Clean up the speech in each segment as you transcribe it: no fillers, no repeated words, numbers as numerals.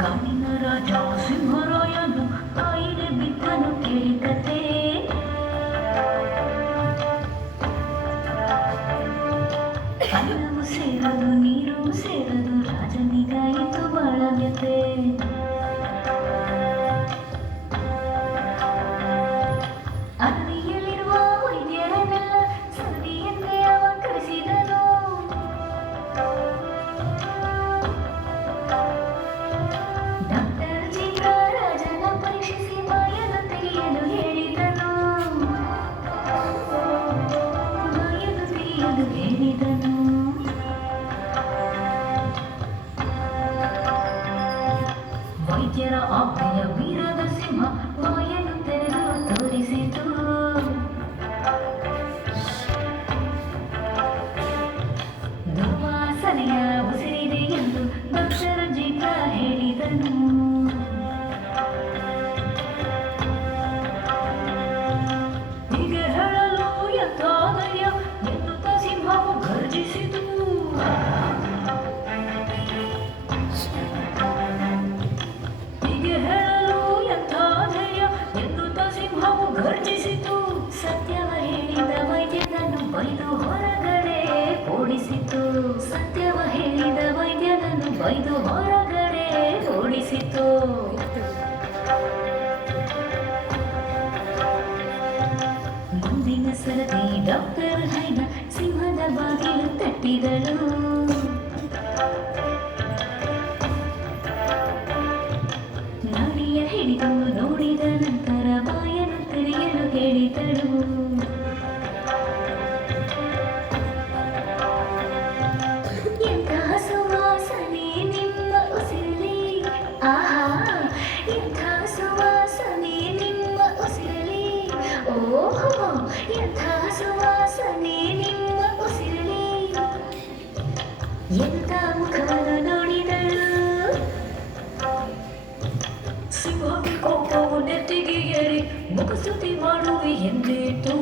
ಕಾಡಿನ ರಾಜ ಸಿಂಹರಾಯನು ಕಾಯಿಲೆ ಬಿದ್ದನು ಕೇಳಿ ಕತೆ. ಅನ್ನವು ಸೇರದು ನೀರು ಸೇರದು ರಾಜನಿಗಾಯಿತು ಬಾಳ ವ್ಯತೆ. ಅಡವಿಯಲ್ಲಿರುವ ವೈದ್ಯರನ್ನೆಲ್ಲ ಸರದಿಯಂತೆ ಅವ ಕರೆಸಿದನು. ಡಾಕ್ಟರ್ ಜೀಗ ರಾಜನ ಪರೀಕ್ಷಿಸಿ ಬಾಯನ್ನು ತೆಗೆಯಲು ಹೇಳಿದನು. ಬಾಯನ್ನು ತೆಗೆಯಲು ಹೇಳಿದನು. ವೈದ್ಯರ ಆಜ್ಞೆಯ ವೀರದ ಸಿಂಹ ಬಾಯನ್ನು ತೆರೆದು ತೋರಿಸಿತು. ದುರ್ವಾಸನೆಯ ಉಸಿರಿದೆ ಎಂದು ಡಾಕ್ಟರ್ ಜೀಗ ಹೇಳಿದನು. ಹೀಗೆ ಹೇಳಲು ಎಂಥ ಧೈರ್ಯ ಎನ್ನುತ್ತ ಸಿಂಹವು ಗರ್ಜಿಸಿತು. ಹೀಗೆ ಹೇಳಲು ಎಂಥ ಧೈರ್ಯ ಎನ್ನುತ್ತ ಸಿಂಹವು ಗರ್ಜಿಸಿತು. ಸತ್ಯವ ಹೇಳಿದ ವೈದ್ಯನನ್ನು ಬೈದು ಹೊರಗಡೆ ಓಡಿಸಿತು. ಸತ್ಯವ ಹೇಳಿದ ವೈದ್ಯನನ್ನು ಬೈದು ಹೊರಗಡೆ ಓಡಿಸಿತು. ಮುಂದಿನ ಸರದಿ ಡಾಕ್ಟರ್ ಹೈನ ಸಿಂಹದ ಬಾಗಿಲು ತಟ್ಟಿದಳು. ನಾಡಿಯ ಹಿಡಿದು ನೋಡಿದ ನಂತರ ಬಾಯನ್ನು ತೆರೆಯಲು ಹೇಳಿದಳು. ಎಂತಹ ಸುವಾಸನೆ ನಿಮ್ಮ ಉಸಿರಲಿ, ಆಹಾ ಎಂಥ ಸುವಾಸನೆ ನಿಮ್ಮ ಉಸಿರಲಿ, ಓಹೋ ಎಂಥ ಸುವಾಸನೆ ನಿಮ್ಮ ಉಸಿರಲಿ ಎಂಥ ಮುಖವನ್ನು ನೋಡಿದಳು. ಸಿಂಹಕ್ಕೆ ಕೋಪವು ನೆತ್ತಿಗೆ ಏರಿ ಮುಖಸ್ತುತಿ ಮಾಡುವೆ ಎಂದಿತು.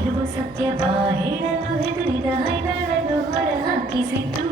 ಇರುವ ಸತ್ಯವ ಹೇಳಲು ಹೆದರಿದ ಹೈನಳನ್ನು ಹೊರ ಹಾಕಿಸಿತು.